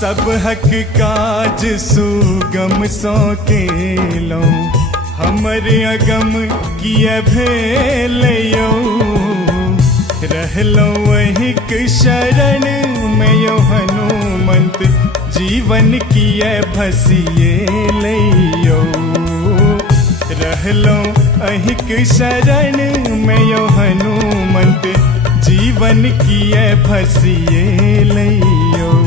सब हक काज सुगम सो केलो हमर अगम किए भेलयो रहलो वहिक शरण में यो हनुमंत जीवन किए भसिए लियो रहलो अहिक शरण में यो हनुमंत जीवन किए भसिए लियो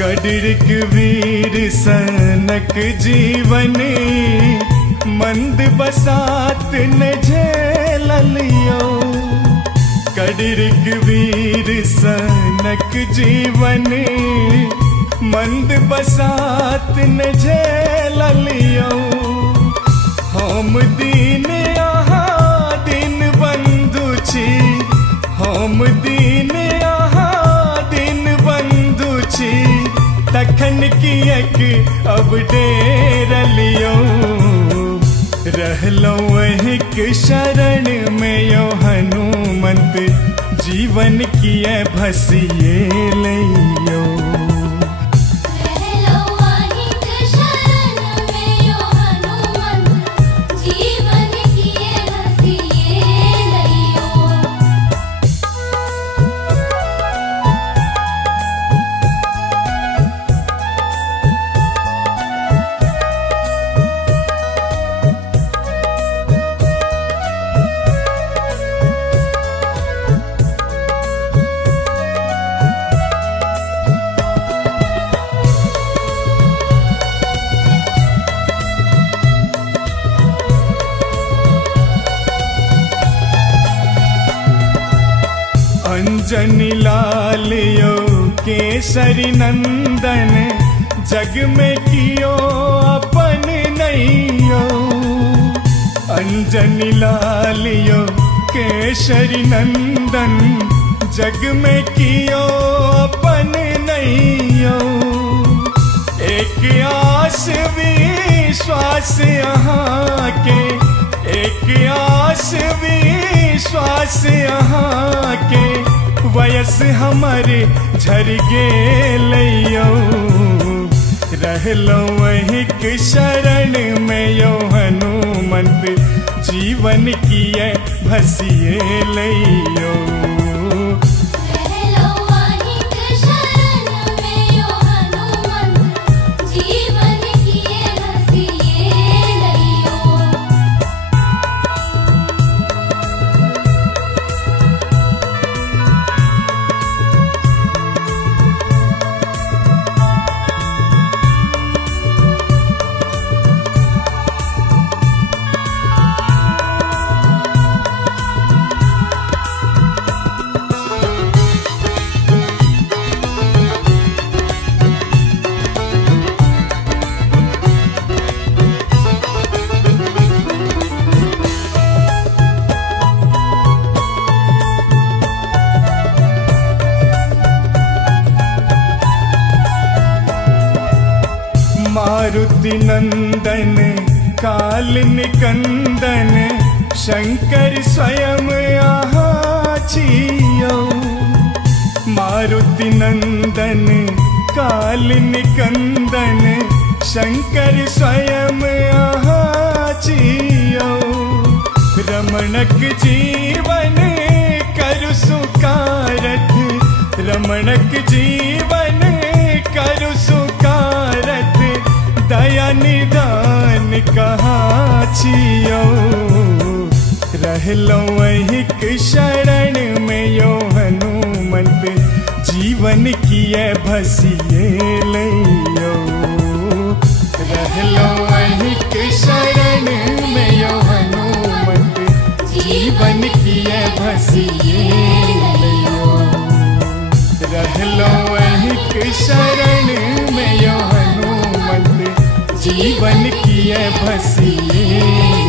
कड़िक वीर सनक जीवन मंद बसात न झेलियो कड़िक वीर सनक जीवन मंद बसात न झेलियो हम दीन यहाँ दिन बंधु छी हम दीन यहाँ दिन बंधु छी तखन की एक अब डेर लियो रहलो वहिक शरण में यो हनुमंत जीवन किए भसिए लियो अंजनी लाल यो केसरी नंदन जग में कियो अपन नैयो अंजनी लाल यो केसरी नंदन जग में कियो अपन नैयो एक आस विश्वास यहाँ के एक आस विश्वास यहाँ के वयस हमारे झर गेलियो रहलो वहिक शरण में यो हनुमंत जीवन किए भसिए लियो मारुति नंदन काल निकंदन शंकर स्वयं यहाँ छियो मारुति नंदन काल निकंदन शंकर स्वयं यहाँ छियो रमणक जीवन करु सुकारथ रमणक जीवन करु सुकारथ दया निधान मन कहाँ छियो रहलो अहिक शरण में यो हनुमंत जीवन किए भसिए लियो रहलो अहिक शरण में यो हनुमंत जीवन किए भसिए लियो रहलो अहिक शरण में यो हनुमंत जीवन किए भसिए